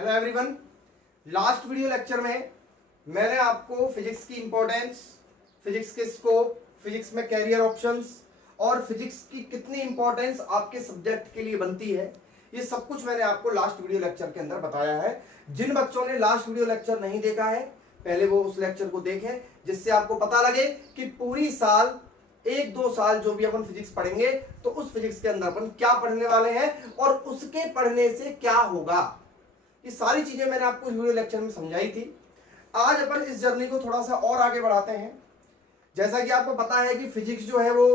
Hello everyone. Last video lecture में मैंने आपको फिजिक्स की इंपॉर्टेंस, फिजिक्स के स्कोप, फिजिक्स में कैरियर ऑप्शंस और फिजिक्स की कितनी इंपॉर्टेंस आपके सब्जेक्ट के लिए बनती है, ये सब कुछ मैंने आपको लास्ट वीडियो लेक्चर के अंदर बताया है। जिन बच्चों ने लास्ट वीडियो लेक्चर नहीं देखा है, पहले वो उस लेक्चर को देखें, जिससे आपको पता लगे कि पूरी साल 1-2 साल जो भी अपन फिजिक्स पढ़ेंगे तो उस फिजिक्स के अंदर अपन क्या पढ़ने वाले हैं और उसके पढ़ने से क्या होगा। ये सारी चीजें मैंने आपको इस वीडियो लेक्चर में समझाई थी। आज अपन इस जर्नी को थोड़ा सा और आगे बढ़ाते हैं। जैसा कि आपको पता है कि फिजिक्स जो है वो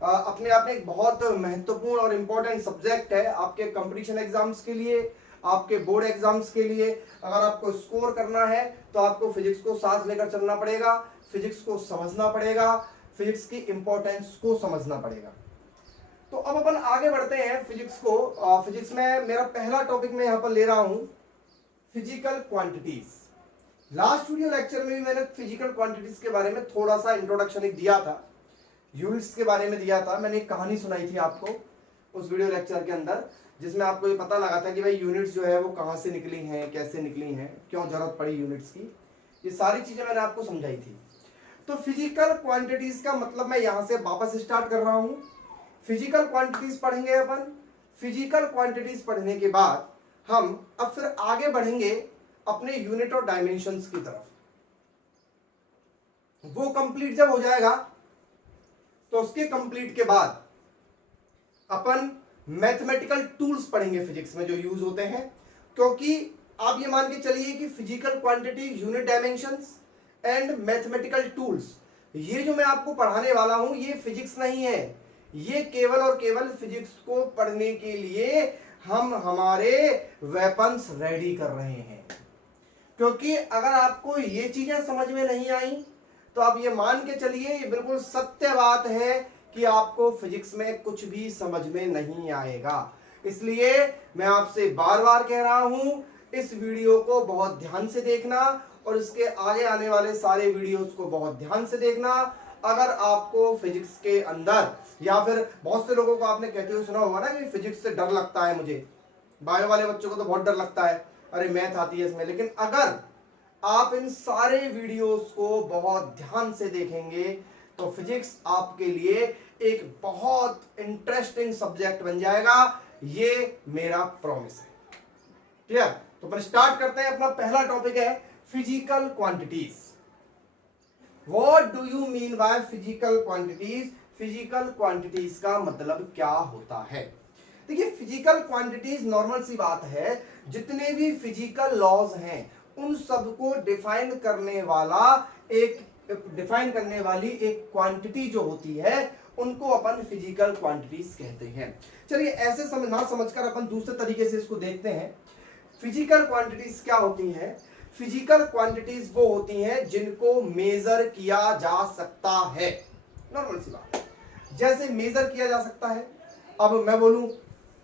अपने आप में एक बहुत महत्वपूर्ण और इंपॉर्टेंट सब्जेक्ट है आपके कंपटीशन एग्जाम्स के लिए, आपके बोर्ड एग्जाम्स के लिए। अगर आपको स्कोर करना है तो आपको फिजिक्स को साथ लेकर चलना पड़ेगा, फिजिक्स को समझना पड़ेगा, फिजिक्स की इंपॉर्टेंस को समझना पड़ेगा। तो अब अपन आगे बढ़ते हैं फिजिक्स को। फिजिक्स में मेरा पहला टॉपिक मैं यहां पर ले रहा हूं physical quantities. Last video lecture में भी मैंने फिजिकल क्वांटिटीज के बारे में थोड़ा सा इंट्रोडक्शन एक दिया था, यूनिट्स के बारे में दिया था। मैंने एक कहानी सुनाई थी आपको उस वीडियो लेक्चर के अंदर, जिसमें आपको ये पता लगा था कि भाई यूनिट्स जो है वो कहां से निकली हैं, कैसे निकली हैं, क्यों जरूरत पड़ी यूनिट्स की। ये सारी चीजें मैंने आपको समझाई थी। तो फिजिकल क्वांटिटीज का मतलब मैं यहां से वापस स्टार्ट कर रहा हूं। फिजिकल क्वांटिटीज पढ़ेंगे अपन। फिजिकल क्वांटिटीज पढ़ने के बाद हम अब फिर आगे बढ़ेंगे अपने यूनिट और डायमेंशंस की तरफ। वो कंप्लीट जब हो जाएगा तो उसके कंप्लीट के बाद अपन मैथमेटिकल टूल्स पढ़ेंगे फिजिक्स में जो यूज होते हैं। क्योंकि आप ये मान के चलिए कि physical quantity, unit dimensions and mathematical tools, ये जो मैं आपको पढ़ाने वाला हूं ये फिजिक्स नहीं है। ये केवल और केवल फिजिक्स को पढ़ने के लिए हम हमारे वेपन्स रेडी कर रहे हैं। क्योंकि अगर आपको ये चीजें समझ में नहीं आई तो आप ये मान के चलिए, ये बिल्कुल सत्य बात है कि आपको फिजिक्स में कुछ भी समझ में नहीं आएगा। इसलिए मैं आपसे बार बार कह रहा हूं, इस वीडियो को बहुत ध्यान से देखना और इसके आगे आने वाले सारे वीडियोस को बहुत ध्यान से देखना। अगर आपको फिजिक्स के अंदर, या फिर बहुत से लोगों को आपने कहते हुए सुना होगा ना कि फिजिक्स से डर लगता है, मुझे बायो वाले बच्चों को तो बहुत डर लगता है, अरे मैथ आती है इसमें। लेकिन अगर आप इन सारे वीडियोस को बहुत ध्यान से देखेंगे तो फिजिक्स आपके लिए एक बहुत इंटरेस्टिंग सब्जेक्ट बन जाएगा। ये मेरा प्रॉमिस है। क्लियर? तो अपन स्टार्ट करते हैं। अपना पहला टॉपिक है physical quantities. What do you mean by physical quantities? Physical quantities का मतलब क्या होता है? देखिए, फिजिकल क्वांटिटीज नॉर्मल सी बात है, जितने भी फिजिकल लॉज हैं उन सबको डिफाइन करने वाली एक क्वांटिटी जो होती है उनको अपन फिजिकल क्वांटिटीज कहते हैं। चलिए ऐसे ना समझकर अपन दूसरे तरीके से इसको देखते हैं। फिजिकल क्वांटिटीज क्या होती हैं? फिजिकल क्वांटिटीज वो होती हैं जिनको मेजर किया जा सकता है। नॉर्मल सी बात है, जैसे मेजर किया जा सकता है। अब मैं बोलूं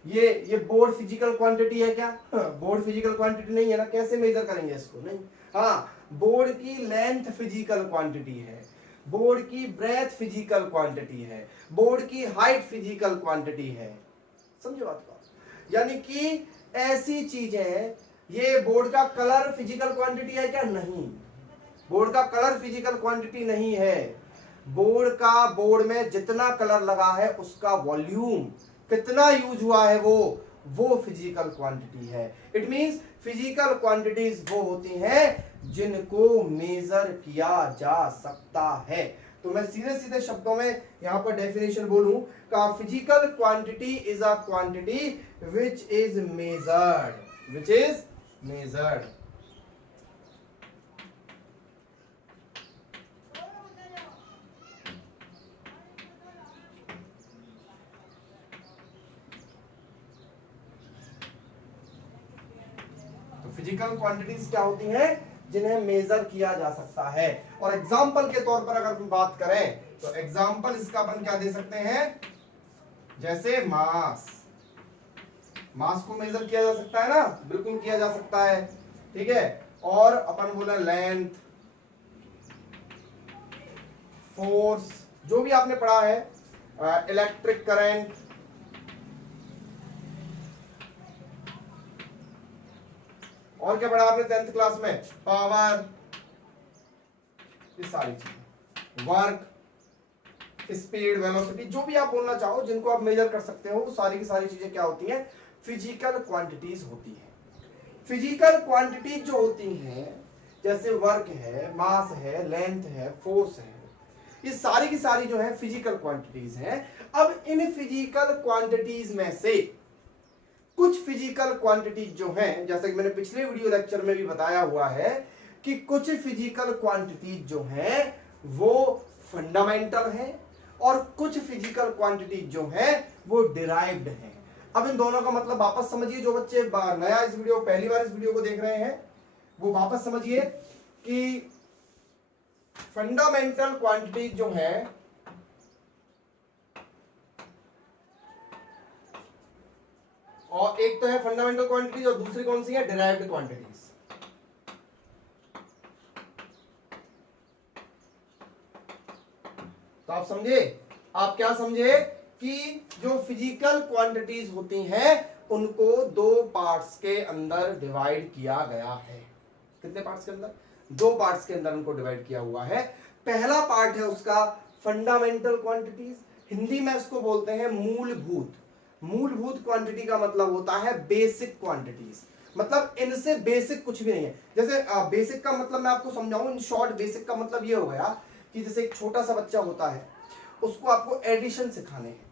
ये बोर्ड फिजिकल क्वांटिटी है क्या? बोर्ड फिजिकल क्वांटिटी नहीं है ना, कैसे मेजर करेंगे इसको? नहीं। हाँ, बोर्ड की लेंथ फिजिकल क्वांटिटी है, बोर्ड की ब्रेथ फिजिकल क्वांटिटी है, बोर्ड की हाइट फिजिकल क्वांटिटी है। समझे बात को? यानी कि ऐसी चीजें, ये बोर्ड का कलर फिजिकल क्वांटिटी है क्या? नहीं, बोर्ड का कलर फिजिकल क्वांटिटी नहीं है। बोर्ड में जितना कलर लगा है उसका वॉल्यूम कितना यूज हुआ है वो फिजिकल क्वांटिटी है। इट मींस फिजिकल क्वांटिटीज वो होती हैं जिनको मेजर किया जा सकता है। तो मैं सीधे सीधे शब्दों में यहां पर डेफिनेशन बोलूं का physical quantity is a quantity which is measured. Physical quantities क्या होती हैं? जिन्हें मेजर किया जा सकता है। और एग्जाम्पल के तौर पर अगर हम बात करें तो एग्जाम्पल इसका अपन क्या दे सकते हैं? जैसे मास को मेजर किया जा सकता है ना, बिल्कुल किया जा सकता है। ठीक है। और अपन बोला लेंथ, फोर्स, जो भी आपने पढ़ा है, इलेक्ट्रिक करंट, और क्या पढ़ा आपने 10th क्लास में? पावर, ये सारी चीजें, वर्क, स्पीड, वेलोसिटी, जो भी आप बोलना चाहो, जिनको आप मेजर कर सकते हो, वो सारी की सारी चीजें क्या होती हैं? फिजिकल क्वांटिटीज होती हैं। फिजिकल क्वांटिटीज जो होती हैं, जैसे वर्क है, मास है, लेंथ है, फोर्स है, ये सारी की सारी जो है फिजिकल क्वांटिटीज हैं। अब इन फिजिकल क्वांटिटीज में से कुछ फिजिकल क्वांटिटीज जो हैं, जैसे कि मैंने पिछले वीडियो लेक्चर में भी बताया हुआ है कि कुछ फिजिकल क्वांटिटीज जो हैं वो फंडामेंटल हैं और कुछ फिजिकल क्वांटिटीज जो हैं वो डिराइव्ड हैं। अब इन दोनों का मतलब वापस समझिए, जो बच्चे नया इस वीडियो, पहली बार इस वीडियो को देख रहे हैं, वो वापस समझिए कि फंडामेंटल क्वांटिटीज जो हैं और एक तो है फंडामेंटल क्वांटिटीज और दूसरी कौन सी है? Derived quantities. तो आप समझे, आप क्या समझे कि जो फिजिकल क्वांटिटीज होती हैं उनको दो पार्ट्स के अंदर डिवाइड किया गया है। कितने पार्ट्स के अंदर? दो पार्ट्स के अंदर उनको डिवाइड किया हुआ है। पहला पार्ट है उसका फंडामेंटल क्वांटिटीज, हिंदी में इसको बोलते हैं मूलभूत। मूलभूत क्वांटिटी का मतलब होता है बेसिक क्वांटिटीज, मतलब इनसे बेसिक कुछ भी नहीं है। जैसे बेसिक का मतलब मैं आपको समझाऊं इन शॉर्ट, बेसिक का मतलब ये हो गया कि जैसे एक छोटा सा बच्चा होता है, उसको आपको एडिशन सिखाने हैं।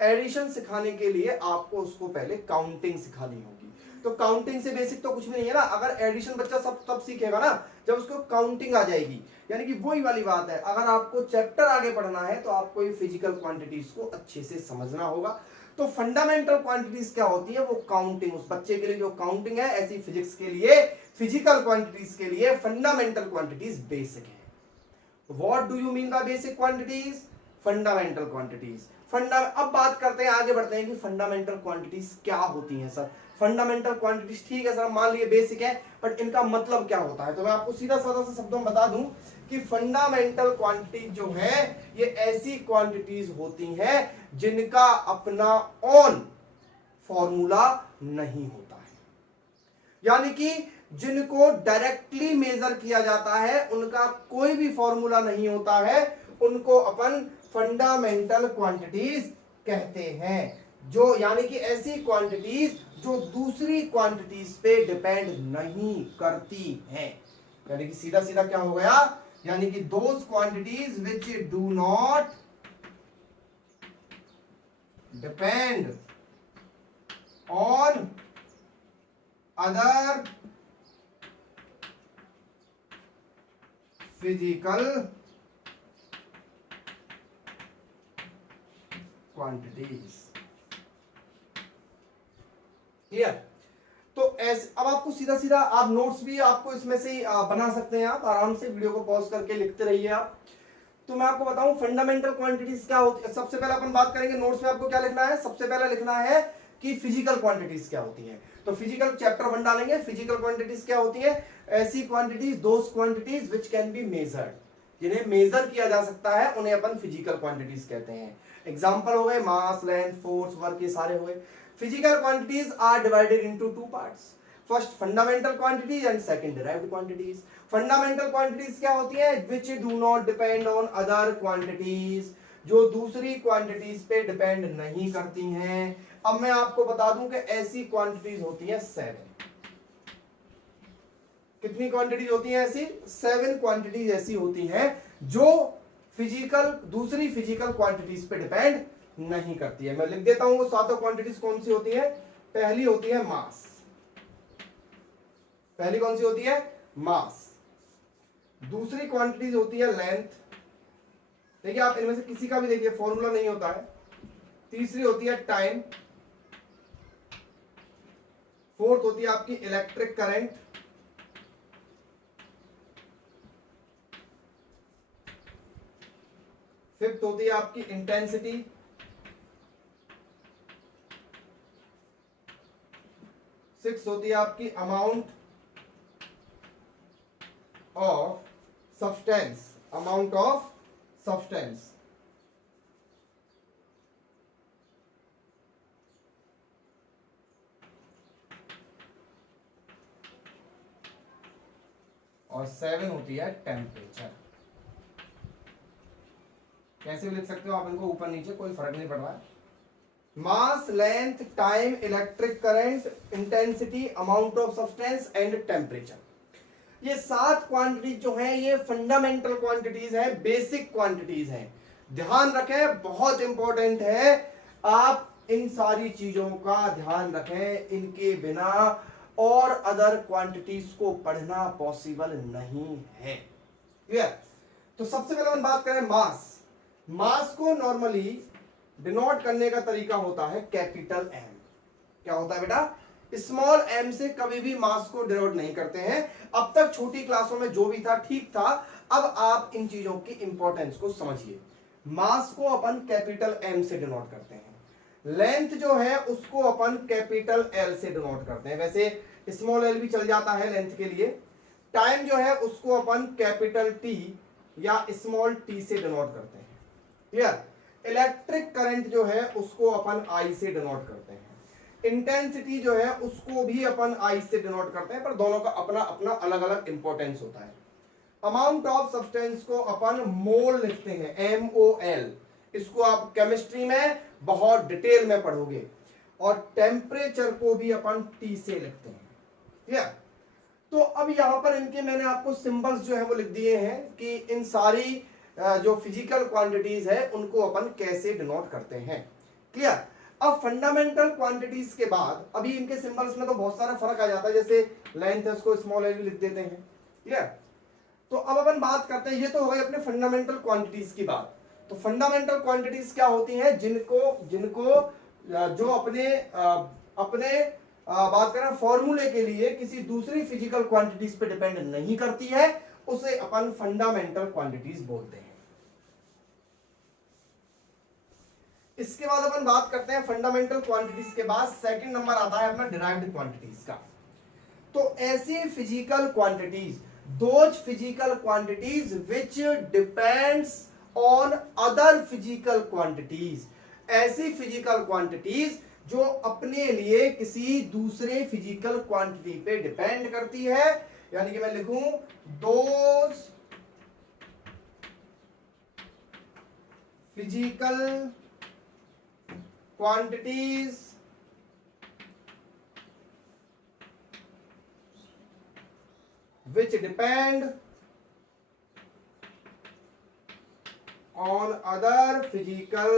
एडिशन सिखाने के लिए आपको उसको पहले काउंटिंग सिखानी होगी। तो काउंटिंग से बेसिक तो कुछ भी नहीं है ना। अगर एडिशन बच्चा सब तब सीखेगा ना जब उसको काउंटिंग आ जाएगी। यानी कि वही वाली बात है, अगर आपको चैप्टर आगे पढ़ना है तो आपको ये फिजिकल क्वांटिटीज को अच्छे से समझना होगा। तो फंडामेंटल क्वांटिटीज क्या होती है? वो काउंटिंग, उस बच्चे के लिए जो काउंटिंग है, ऐसी फिजिक्स के लिए, फिजिकल क्वांटिटीज के लिए फंडामेंटल क्वांटिटीज बेसिक है। What do you mean by basic quantities? Fundamental quantities. अब बात करते हैं, आगे बढ़ते हैं कि फंडामेंटल क्वांटिटीज क्या होती हैं सर। फंडामेंटल क्वांटिटीज ठीक है सर, मान लिए बेसिक है, बट इनका मतलब क्या होता है? तो मैं आपको सीधा साधा से शब्दों में बता दूं कि फंडामेंटल क्वांटिटीज जो है ये ऐसी क्वांटिटीज होती हैं जिनका अपना ऑन फॉर्मूला नहीं होता है, यानी कि जिनको डायरेक्टली मेजर किया जाता है, उनका कोई भी फॉर्मूला नहीं होता है, उनको अपन फंडामेंटल क्वांटिटीज कहते हैं। जो यानी कि ऐसी क्वांटिटीज जो दूसरी क्वांटिटीज पे डिपेंड नहीं करती हैं। यानी कि सीधा सीधा क्या हो गया? यानी कि those quantities which do not depend on other physical quantities. Clear? तो ऐसे अब आपको सीधा सीधा आप नोट्स भी आपको इसमें से बना सकते हैं, आप आराम से वीडियो को पॉज करके लिखते रहिए आप। तो मैं आपको बताऊं फंडामेंटल क्वांटिटीज क्या होती है। सबसे पहले अपन बात करेंगे नोट्स में आपको क्या लिखना है। सबसे पहले लिखना है कि फिजिकल क्वांटिटीज क्या होती हैं। तो फिजिकल चैप्टर 1 डालेंगे। फिजिकल क्वांटिटीज क्या होती है? ऐसी quantities, those quantities which can be measured, जिन्हें मेजर किया जा सकता है, उन्हें अपन फिजिकल क्वांटिटीज कहते हैं। एग्जांपल हो गए मास, लेंथ, फोर्स, वर्क, ये सारे हो गए। Physical quantities are divided into two parts, first fundamental quantities and second derived quantities. Fundamental quantities क्या होती है? Which do not depend on other quantities, जो दूसरी क्वांटिटीज पे डिपेंड नहीं करती हैं। अब मैं आपको बता दूं कि ऐसी क्वांटिटीज होती हैं 7। कितनी क्वांटिटीज होती हैं ऐसी? 7 क्वांटिटीज ऐसी होती हैं जो फिजिकल, दूसरी फिजिकल क्वांटिटीज पे डिपेंड नहीं करती है। मैं लिख देता हूं वो सातों क्वांटिटीज कौन सी होती है। पहली होती है मास। पहली कौन सी होती है? मास। दूसरी क्वांटिटीज होती है लेंथ। देखिए आप इनमें से किसी का भी देखिए फॉर्मूला नहीं होता है। तीसरी होती है टाइम। फोर्थ होती है आपकी इलेक्ट्रिक करंट। फिफ्थ होती है आपकी इंटेंसिटी। सिक्स होती है आपकी amount of substance. Amount of substance. और 7 होती है टेम्परेचर। कैसे भी लिख सकते हो आप इनको, ऊपर नीचे कोई फर्क नहीं पड़ रहा है। Mass, length, time, electric current, intensity, amount of substance and temperature. ये 7 क्वांटिटीज जो हैं ये फंडामेंटल क्वांटिटीज हैं, बेसिक क्वांटिटीज हैं। ध्यान रखें, बहुत इंपॉर्टेंट है, आप इन सारी चीजों का ध्यान रखें। इनके बिना और अदर क्वांटिटीज को पढ़ना पॉसिबल नहीं है। क्लियर? तो सबसे पहले हम बात करें मास। मास को नॉर्मली डिनोट करने का तरीका होता है कैपिटल एम। क्या होता है बेटा? स्मॉल एम से कभी भी मास को डिनोट नहीं करते हैं। अब तक छोटी क्लासों में जो भी था ठीक था, अब आप इन चीजों की इंपॉर्टेंस को समझिए। मास को अपन कैपिटल एम से डिनोट करते हैं, लेंथ जो है उसको अपन कैपिटल एल से डिनोट करते हैं, वैसे स्मॉल एल भी चल जाता है लेंथ के लिए। टाइम जो है उसको अपन कैपिटल टी या स्मॉल टी से डिनोट करते हैं। क्लियर? इलेक्ट्रिक करंट जो है उसको अपन आई से डिनोट करते हैं। इंटेंसिटी जो है उसको भी अपन आई से डिनोट करते हैं, पर दोनों का अपना अपना अलग अलग इंपॉर्टेंस होता है। अमाउंट ऑफ सब्सटेंस को अपन मोल लिखते हैं, MOL। इसको आप केमिस्ट्री में बहुत डिटेल में पढ़ोगे। और टेम्परेचर को भी अपन T से लिखते हैं। ठीक? तो अब यहां पर इनके मैंने आपको सिंबल्स जो है वो लिख दिए हैं कि इन सारी जो फिजिकल क्वांटिटीज है उनको अपन कैसे डिनोट करते हैं। क्लियर? अब फंडामेंटल क्वांटिटीज के बाद अभी इनके सिंबल्स में तो बहुत सारा फर्क आ जाता है, जैसे लेंथ है उसको स्मॉल एल लिख देते हैं। क्लियर? तो अब अपन बात करते हैं, ये तो हो गई अपने फंडामेंटल क्वांटिटीज की बात। तो फंडामेंटल क्वांटिटीज क्या होती हैं? जिनको जो अपने बात करें फॉर्मूले के लिए किसी दूसरी फिजिकल क्वांटिटीज पे डिपेंड नहीं करती है, उसे अपन फंडामेंटल क्वांटिटीज बोलते हैं। इसके बाद अपन बात करते हैं फंडामेंटल क्वांटिटीज के बाद सेकंड नंबर आता है अपना डिराइव्ड क्वांटिटीज का। तो ऐसी physical quantities, those physical quantities which depends on other physical quantities, ऐसी फिजिकल क्वांटिटीज जो अपने लिए किसी दूसरे फिजिकल क्वांटिटी पे डिपेंड करती है। यानी कि मैं लिखूं those physical quantities which depend on other physical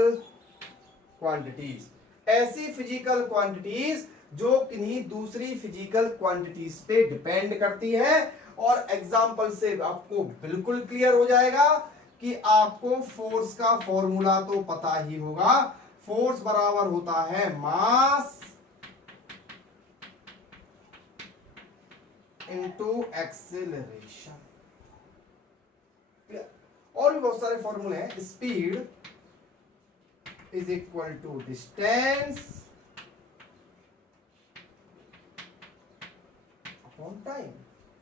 quantities, ऐसी फिजिकल क्वांटिटीज जो किन्हीं दूसरी फिजिकल क्वांटिटीज पे डिपेंड करती है। और एग्जांपल से आपको बिल्कुल क्लियर हो जाएगा कि आपको फोर्स का फॉर्मूला तो पता ही होगा। फोर्स बराबर होता है मास इनटू एक्सेलरेशन। और भी बहुत सारे फॉर्मूले हैं। Speed is equal to distance upon time.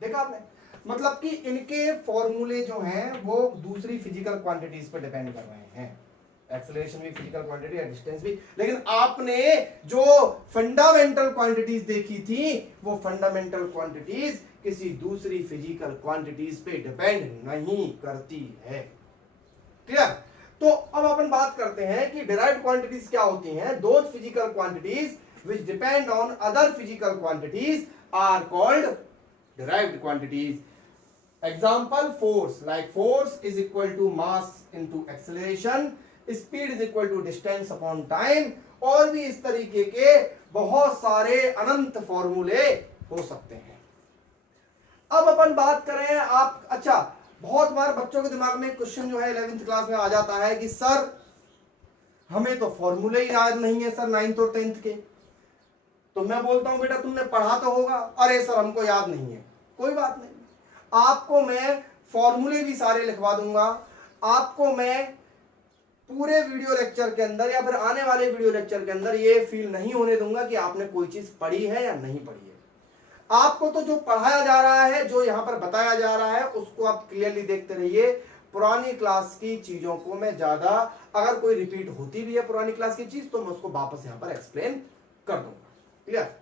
देखा आपने? मतलब कि इनके फॉर्मूले जो हैं वो दूसरी फिजिकल क्वांटिटीज पर डिपेंड कर रहे हैं। एक्सेलरेशन भी फिजिकल क्वांटिटी है, डिस्टेंस भी। लेकिन आपने जो फंडामेंटल क्वांटिटीज देखी थी वो फंडामेंटल क्वांटिटीज किसी दूसरी फिजिकल क्वांटिटीज पे डिपेंड नहीं करती है। क्लियर? तो अब अपन बात करते हैं कि डिराइव्ड क्वांटिटीज क्या होती हैं। Those physical quantities which depend on other physical quantities are called derived quantities. Example force, like force is equal to mass into acceleration, speed is equal to distance upon time. और भी इस तरीके के बहुत सारे अनंत फॉर्मूले हो सकते हैं। अब अपन बात करें आप, अच्छा बहुत बार बच्चों के दिमाग में क्वेश्चन जो है 11th क्लास में आ जाता है कि सर हमें तो फॉर्मूले ही याद नहीं है सर 9th और 10th के। तो मैं बोलता हूं बेटा तुमने पढ़ा तो होगा। अरे सर हमको याद नहीं है। कोई बात नहीं, आपको मैं फॉर्मूले भी सारे लिखवा दूंगा। आपको मैं पूरे वीडियो लेक्चर के अंदर या फिर आने वाले वीडियो लेक्चर के अंदर ये फील नहीं होने दूंगा कि आपने कोई चीज पढ़ी है या नहीं पढ़ी है। आपको तो जो पढ़ाया जा रहा है, जो यहां पर बताया जा रहा है, उसको आप क्लियरली देखते रहिए। पुरानी क्लास की चीजों को मैं ज्यादा, अगर कोई रिपीट होती भी है पुरानी क्लास की चीज, तो मैं उसको वापस यहां पर एक्सप्लेन कर दूंगा। क्लियर?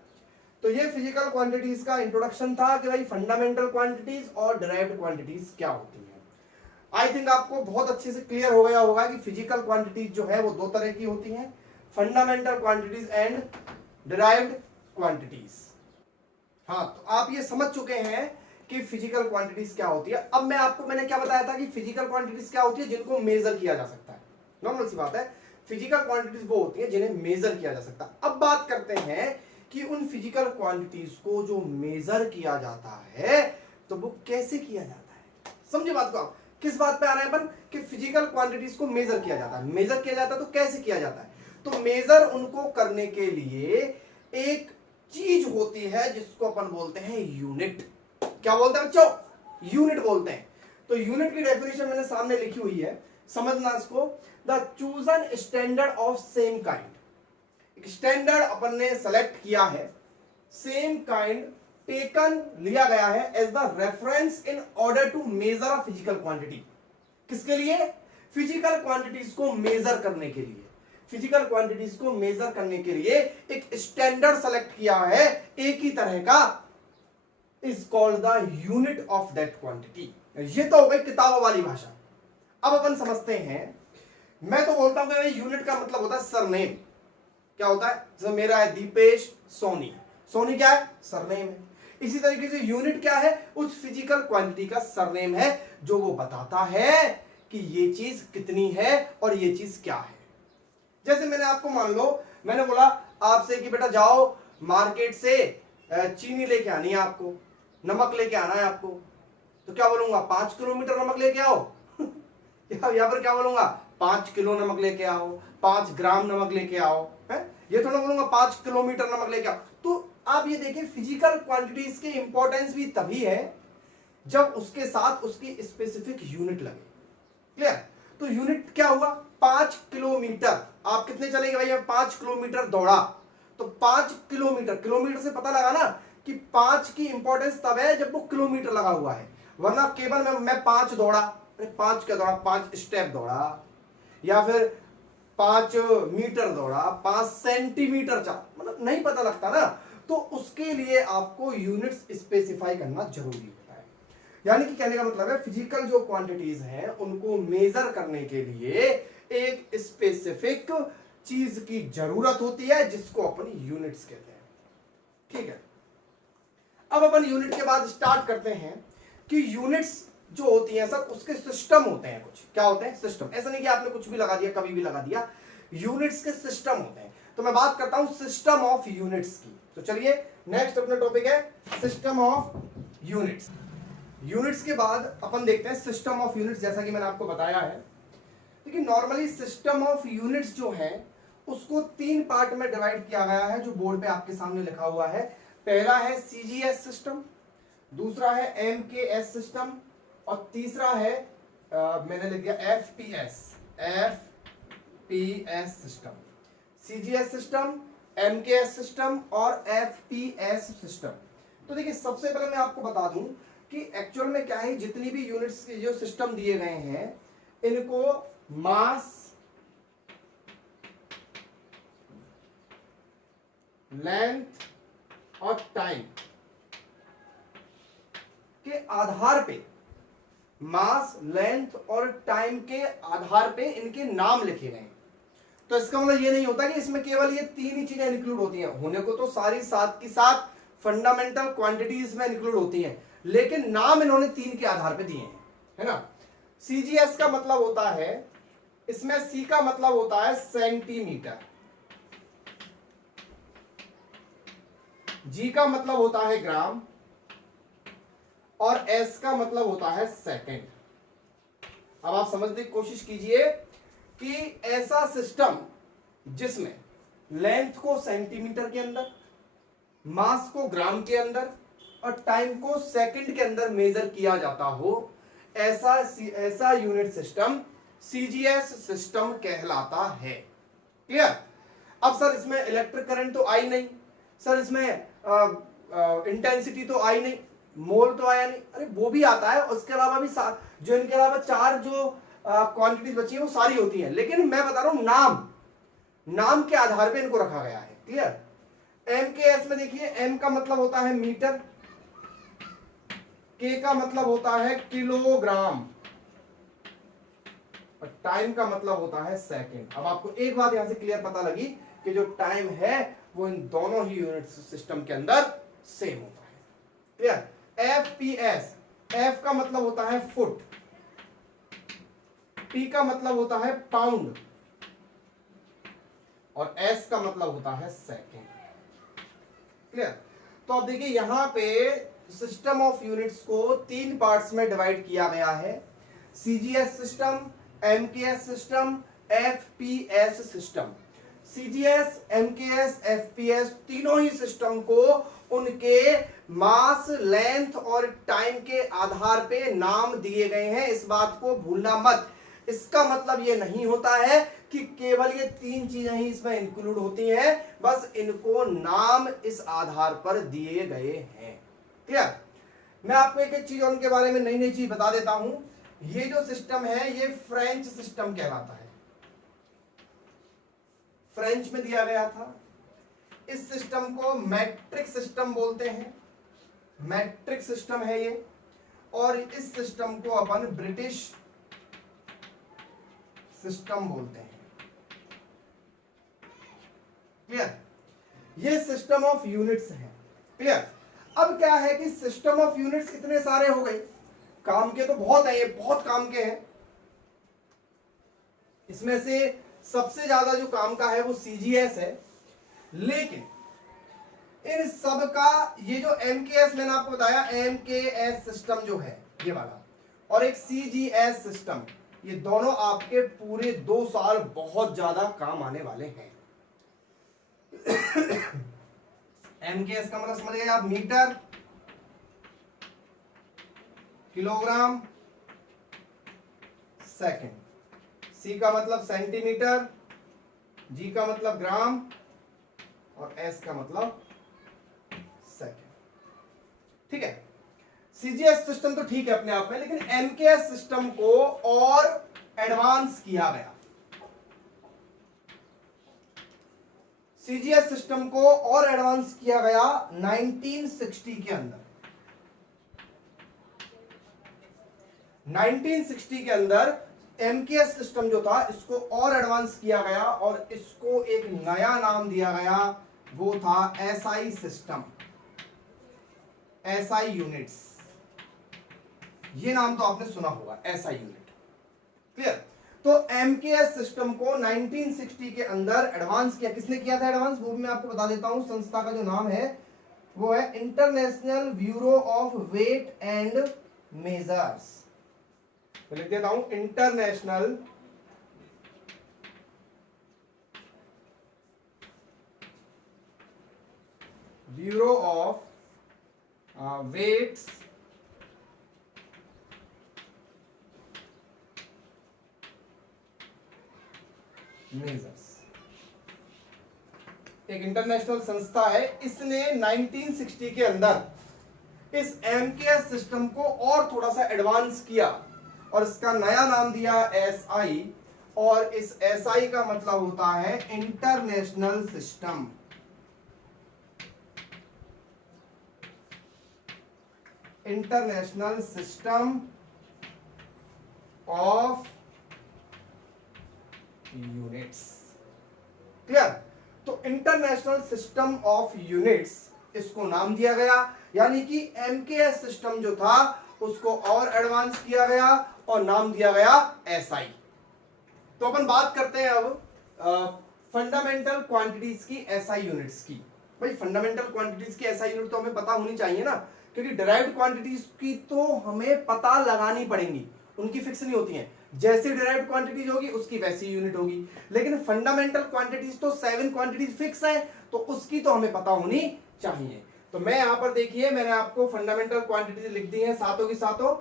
तो ये फिजिकल क्वांटिटीज का इंट्रोडक्शन था कि भाई फंडामेंटल क्वांटिटीज और डिराइव्ड क्वांटिटीज क्या होती हैं। आई थिंक आपको बहुत अच्छे से क्लियर हो गया होगा कि फिजिकल क्वांटिटीज जो है वो दो तरह की होती हैं, fundamental quantities and derived quantities. हाँ, तो आप ये समझ चुके हैं कि फिजिकल क्वांटिटीज क्या होती है। अब मैंने क्या बताया था कि फिजिकल क्वांटिटीज क्या होती है, जिनको मेजर किया जा सकता है। नॉर्मल सी बात है, फिजिकल क्वांटिटीज वो होती है जिन्हें मेजर किया जा सकता है। अब बात करते हैं कि उन फिजिकल क्वांटिटीज को जो मेजर किया जाता है तो वो कैसे किया जाता है। समझे बात को आप, किस बात पे आ रहे हैं अपन कि फिजिकल क्वांटिटीज को मेजर किया जाता है। मेजर किया जाता है तो कैसे किया जाता है, तो मेजर उनको करने के लिए एक चीज होती है जिसको अपन बोलते हैं यूनिट। क्या बोलते हैं बच्चों, यूनिट बोलते हैं। तो यूनिट की डेफिनेशन मैंने सामने लिखी हुई है, समझना इसको। The chosen standard of same kind, standard अपन ने सेलेक्ट किया है, सेम काइंड टेकन लिया गया है as the reference in order to measure a physical quantity. किसके लिए, फिजिकल क्वांटिटीज को मेजर करने के लिए। फिजिकल क्वांटिटीज को मेजर करने के लिए एक स्टैंडर्ड सेलेक्ट किया है एक ही तरह का, is called the unit of that quantity. ये तो हो गई किताबों वाली भाषा। अब अपन समझते हैं, मैं तो बोलता हूं कि यूनिट का मतलब होता है सरनेम। क्या होता है, जैसे मेरा है दीपेश सोनी, सोनी क्या है, सरनेम है। इसी तरीके से यूनिट क्या है, उस फिजिकल क्वांटिटी का सरनेम है जो वो बताता है कि ये चीज कितनी है और ये चीज क्या है। जैसे मैंने आपको मान लो, मैंने बोला आपसे कि बेटा जाओ मार्केट से चीनी लेके आनी है आपको, नमक लेके आना है आपको, तो क्या बोलूंगा, 5 किलोमीटर नमक लेके आओ या फिर क्या बोलूंगा, 5 किलो नमक लेके आओ, 5 ग्राम नमक लेके आओ, है ये थोड़ा बोलूंगा 5 किलोमीटर नमक लेके आओ। तो आप ये देखिए, फिजिकल क्वांटिटीज की इंपॉर्टेंस भी तभी है जब उसके साथ उसकी स्पेसिफिक यूनिट लगे। क्लियर, तो यूनिट क्या हुआ, 5 किलोमीटर। आप कितने चलेंगे भाई, 5 किलोमीटर दौड़ा, तो 5 किलोमीटर, किलोमीटर से पता लगा ना कि 5 की इंपॉर्टेंस तब है जब वो किलोमीटर लगा हुआ है, वरना केवल मैं 5 दौड़ा, 5 क्या दौड़ा, 5 स्टेप दौड़ा, या फिर 5 मीटर दौड़ा, 5 सेंटीमीटर चला, मतलब नहीं पता लगता ना। तो उसके लिए आपको यूनिट्स स्पेसिफाई करना जरूरी होता है। यानी कि कहने का मतलब है, फिजिकल जो क्वांटिटीज हैं उनको मेजर करने के लिए एक स्पेसिफिक चीज की जरूरत होती है जिसको अपन यूनिट्स कहते हैं। ठीक है, अब अपन यूनिट के बाद स्टार्ट करते हैं कि यूनिट्स जो होती हैं सर, उसके सिस्टम होते हैं। कुछ क्या होते हैं, सिस्टम। ऐसा नहीं कि आपने कुछ भी लगा दिया, कभी भी लगा दिया, यूनिट्स के सिस्टम होते हैं। तो मैं बात करता हूं सिस्टम ऑफ यूनिट्स की। तो चलिए नेक्स्ट अपना टॉपिक है सिस्टम ऑफ यूनिट्स। यूनिट्स के बाद अपन देखते हैं सिस्टम ऑफ यूनिट्स, जैसा कि मैंने आपको बताया है। लेकिन नॉर्मली सिस्टम ऑफ यूनिट्स जो है उसको 3 पार्ट में डिवाइड किया गया है, जो बोर्ड पे आपके सामने लिखा हुआ है। पहला है सीजीएस सिस्टम, दूसरा है एमकेएस सिस्टम, और तीसरा है मैंने लिख दिया FPS system. CGS system, MKS system और एफपीएस सिस्टम। तो देखिए, सबसे पहले मैं आपको बता दूं कि एक्चुअल में क्या है, जितनी भी यूनिट्स के जो सिस्टम दिए गए हैं इनको मास, लेंथ और टाइम के आधार पे, मास, लेंथ और टाइम के आधार पे इनके नाम लिखे गए हैं। तो इसका मतलब ये नहीं होता कि इसमें केवल ये 3 ही चीजें इंक्लूड होती हैं। होने को तो सारी साथ की साथ फंडामेंटल क्वांटिटीज में इंक्लूड होती हैं, लेकिन नाम इन्होंने 3 के आधार पे दिए हैं, है ना। सीजीएस का मतलब होता है, इसमें सी का मतलब होता है सेंटीमीटर, जी का मतलब होता है ग्राम, और एस का मतलब होता है सेकंड। अब आप समझने की कोशिश कीजिए कि ऐसा सिस्टम जिसमें लेंथ को सेंटीमीटर के अंदर, मास को ग्राम के अंदर और टाइम को सेकंड के अंदर मेजर किया जाता हो, ऐसा यूनिट सिस्टम सीजीएस सिस्टम कहलाता है। क्लियर। अब सर इसमें इलेक्ट्रिक करंट तो आई नहीं, सर इसमें इंटेंसिटी तो आई नहीं, मोल तो आया नहीं, अरे वो भी आता है। उसके अलावा भी जो इनके अलावा 4 जो क्वांटिटीज बची है वो सारी होती है, लेकिन मैं बता रहा हूं नाम के आधार पे इनको रखा गया है। क्लियर। एम के एस में देखिए, एम का मतलब होता है मीटर, के का मतलब होता है किलोग्राम, और टाइम का मतलब होता है सेकंड। अब आपको एक बात यहां से क्लियर पता लगी कि जो टाइम है वो इन दोनों ही यूनिट सिस्टम के अंदर सेम होता है। Clear. F P S, F का मतलब होता है फुट, पी का मतलब होता है पाउंड, और एस का मतलब होता है सेकेंड। क्लियर। तो अब देखिए यहां पे सिस्टम ऑफ यूनिट्स को तीन पार्ट्स में डिवाइड किया गया है, CGS system, MKS system, FPS system. CGS, MKS, FPS तीनों ही सिस्टम को उनके मास, लेंथ और टाइम के आधार पे नाम दिए गए हैं, इस बात को भूलना मत। इसका मतलब ये नहीं होता है कि केवल ये तीन चीजें ही इसमें इंक्लूड होती हैं, बस इनको नाम इस आधार पर दिए गए हैं। क्लियर। मैं आपको एक एक चीज उनके बारे में नई नई चीज बता देता हूं। ये जो सिस्टम है ये फ्रेंच सिस्टम कहलाता है, फ्रेंच में दिया गया था। इस सिस्टम को मैट्रिक सिस्टम बोलते हैं, मैट्रिक सिस्टम है ये। और इस सिस्टम को अपन ब्रिटिश सिस्टम बोलते हैं। क्लियर। ये सिस्टम ऑफ यूनिट्स है। क्लियर। अब क्या है कि सिस्टम ऑफ यूनिट्स इतने सारे हो गए, काम के तो बहुत है, ये बहुत काम के हैं। इसमें से सबसे ज्यादा जो काम का है वो सीजीएस है, लेकिन इन सब का ये जो एमकेएस मैंने आपको बताया, एमकेएस सिस्टम जो है ये वाला, और एक सीजीएस सिस्टम, ये दोनों आपके पूरे 2 साल बहुत ज्यादा काम आने वाले हैं। एमकेएस का मतलब समझ गए आप, मीटर, किलोग्राम, सेकंड। सी का मतलब सेंटीमीटर, जी का मतलब ग्राम, और एस का मतलब सेकंड। ठीक है। सीजीएस सिस्टम तो ठीक है अपने आप में, लेकिन एमकेएस सिस्टम को और एडवांस किया गया। सीजीएस सिस्टम को और एडवांस किया गया 1960 के अंदर। 1960 के अंदर एमकेएस सिस्टम जो था इसको और एडवांस किया गया और इसको एक नया नाम दिया गया, वो था एसआई सिस्टम, एसआई यूनिट्स। ये नाम तो आपने सुना होगा, एसआई यूनिट। क्लियर। तो एमकेएस सिस्टम को 1960 के अंदर एडवांस किया। किसने किया था एडवांस, वो भी मैं आपको बता देता हूं। संस्था का जो नाम है वो है International Bureau of Weight and Measures. तो लिख देता हूं, International Bureau of Weights Measures. एक इंटरनेशनल संस्था है, इसने 1960 के अंदर इस एमकेएस सिस्टम को और थोड़ा सा एडवांस किया और इसका नया नाम दिया एसआई, और इस एसआई का मतलब होता है international system. International system of units. Clear. तो इंटरनेशनल सिस्टम ऑफ यूनिट्स इसको नाम दिया गया, यानी कि एमकेएस सिस्टम जो था उसको और एडवांस किया गया और नाम दिया गया एसआई। तो अपन बात करते हैं अब फंडामेंटल क्वांटिटीज की एसआई यूनिट्स की। भाई फंडामेंटल क्वांटिटीज की एसआई यूनिट तो हमें पता होनी चाहिए ना, क्योंकि डिराइव्ड क्वांटिटीज की तो हमें पता लगानी पड़ेंगी, उनकी फिक्स नहीं होती हैं। जैसी डिराइव्ड क्वांटिटीज होगी उसकी वैसी यूनिट होगी, लेकिन फंडामेंटल क्वांटिटीज तो 7 क्वांटिटीज फिक्स है, तो उसकी तो हमें पता होनी चाहिए। तो मैं यहां पर देखिए, मैंने आपको फंडामेंटल क्वांटिटीज लिख दी है सातों की सातों।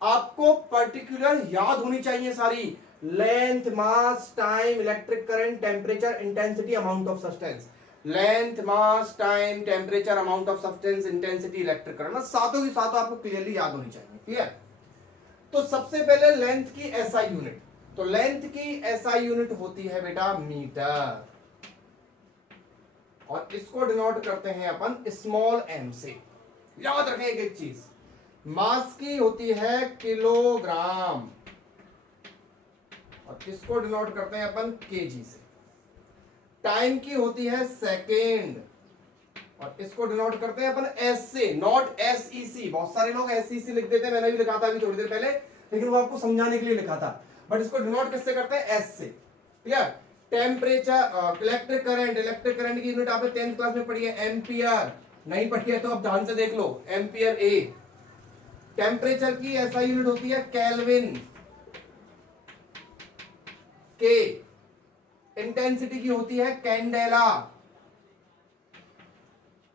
आपको पर्टिकुलर याद होनी चाहिए सारी, length, mass, time, electric current, temperature, intensity, amount of substance. Length, mass, time, temperature, amount of substance, intensity, electric current, सातों की सातों आपको क्लियरली याद होनी चाहिए। क्लियर। तो सबसे पहले लेंथ की एसआई यूनिट, तो लेंथ की एसआई यूनिट होती है बेटा मीटर। और इसको डिनोट करते हैं अपन स्मॉल m से। याद रखें एक एक चीज, मास की होती है किलोग्राम और इसको डिनोट करते हैं अपन केजी से। टाइम की होती है सेकेंड और इसको डिनोट करते हैं अपन एस से, नॉट SEC। बहुत सारे लोग SEC लिख देते हैं, मैंने भी लिखा था अभी थोड़ी देर पहले, लेकिन वो आपको समझाने के लिए लिखा था। बट इसको डिनोट किससे करते हैं? S से। क्लियर? टेम्परेचर, इलेक्ट्रिक करंट की यूनिट आपने 10th क्लास में पढ़ी है, एम्पियर। नहीं पढ़ी है तो आप ध्यान से देख लो, एम्पियर A। टेम्परेचर की ऐसा यूनिट होती है केल्विन K। इंटेंसिटी की होती है candela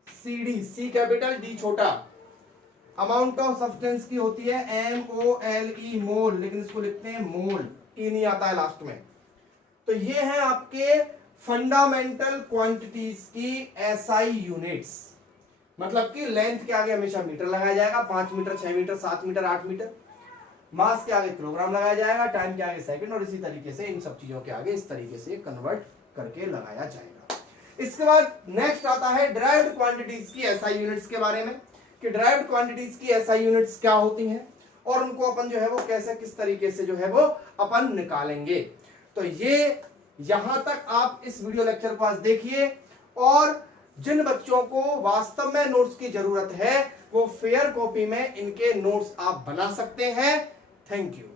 CD, C capital D छोटा। अमाउंट ऑफ सब्सटेंस की होती है MOLE, मोल, लेकिन इसको लिखते हैं मोल, ई नहीं आता है लास्ट में। तो ये है आपके फंडामेंटल क्वांटिटीज की SI यूनिट्स। मतलब कि लेंथ के आगे हमेशा मीटर लगाया जाएगा, 5 मीटर, 6 मीटर, 7 मीटर, 8 मीटर। मास के आगे किलोग्राम लगाया जाएगा, टाइम के आगे सेकंड, और इसी तरीके से इन सब चीजों के आगे इस तरीके से कन्वर्ट करके लगाया जाएगा। इसके बाद नेक्स्ट आता है डिराइव्ड क्वांटिटीज की SI यूनिट्स के बारे में, कि डिराइव्ड क्वांटिटीज की SI यूनिट्स क्या होती हैं और उनको अपन जो है वो कैसे किस तरीके से जो है वो अपन निकालेंगे। तो ये यहां तक आप इस वीडियो लेक्चर को आज देखिए, और जिन बच्चों को वास्तव में नोट्स की जरूरत है वो फेयर कॉपी में इनके नोट्स आप बना सकते हैं। Thank you.